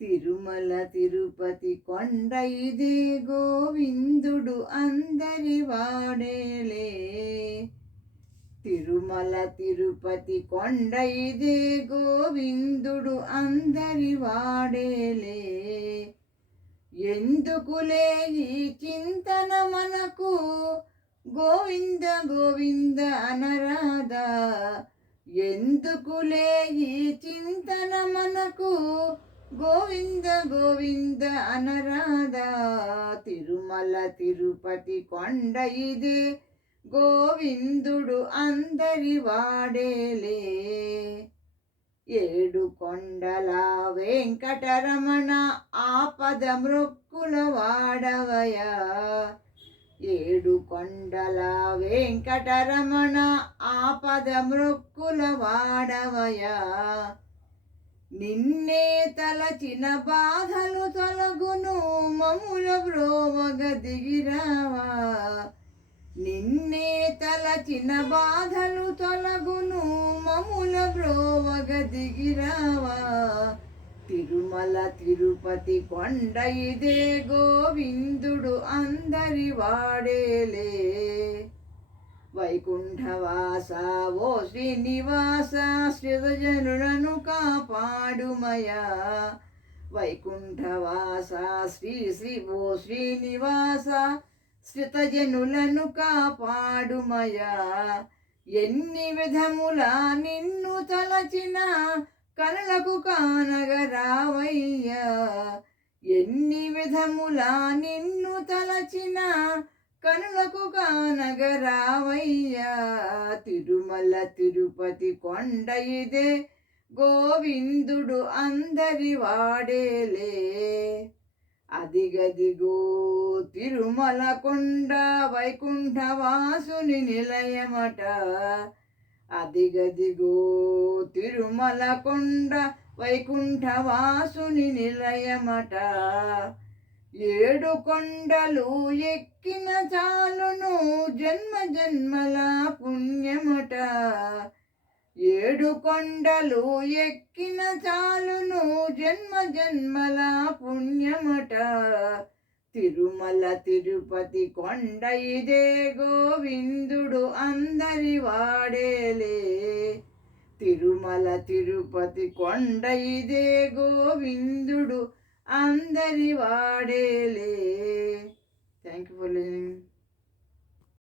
తిరుమల తిరుపతి కొండ ఇదే గోవిందుడు అందరి వాడేలే. తిరుమల తిరుపతి కొండ ఇదే గోవిందుడు అందరి వాడేలే. ఎందుకులే ఈ చింతన మనకు, గోవింద గోవింద అనరాదా. ఎందుకులే ఈ చింతన మనకు, గోవింద గోవింద అనరాదా. తిరుమల తిరుపతి కొండ ఇదే గోవిందుడు అందరి వాడేలే. ఏడు కొండల వెంకటరమణ ఆపద మృక్కుల వాడవయా. ఏడు కొండల వెంకటరమణ ఆపద మృక్కుల వాడవయా. నిన్నే తలచిన బాధలు తొలగును మమ్ముల బ్రోవగ దిగిరావా. నిన్నే తలచిన బాధలు తొలగును మమ్ముల బ్రోవగ దిగిరావా. తిరుమల తిరుపతి కొండ ఇదే గోవిందుడు అందరి వాడేలే. వైకుంఠవాస ఓ శ్రీనివాస శ్రీజనులను కాపాడుమయా. వైకుంఠవాస శ్రీ శ్రీ ఓ శ్రీనివాస శ్రితజనులను కాపాడుమయా. ఎన్ని విధములా నిన్ను తలచిన కనులకు కానగరావయ్యా. ఎన్ని విధములా నిన్ను తలచిన కనులకు కానగరావయ్యా. తిరుమల తిరుపతి కొండ ఇదే గోవిందుడు అందరి వాడేలే. అదిగదిగో తిరుమల కొండ వైకుంఠవాసుని నిలయమట. అదిగదిగో తిరుమల కొండ వైకుంఠవాసుని నిలయమట. ఏడు కొండలు ఎక్కిన చాలును జన్మ జన్మల పుణ్యమట. ఏడు కొండలు ఎక్కిన చాలును జన్మ జన్మల పుణ్యమట. తిరుమల తిరుపతి కొండ ఇదే గోవిందుడు అందరి వాడేలే. తిరుమల తిరుపతి కొండ ఇదే గోవిందుడు అందరి వాడేలే. Thank you for listening.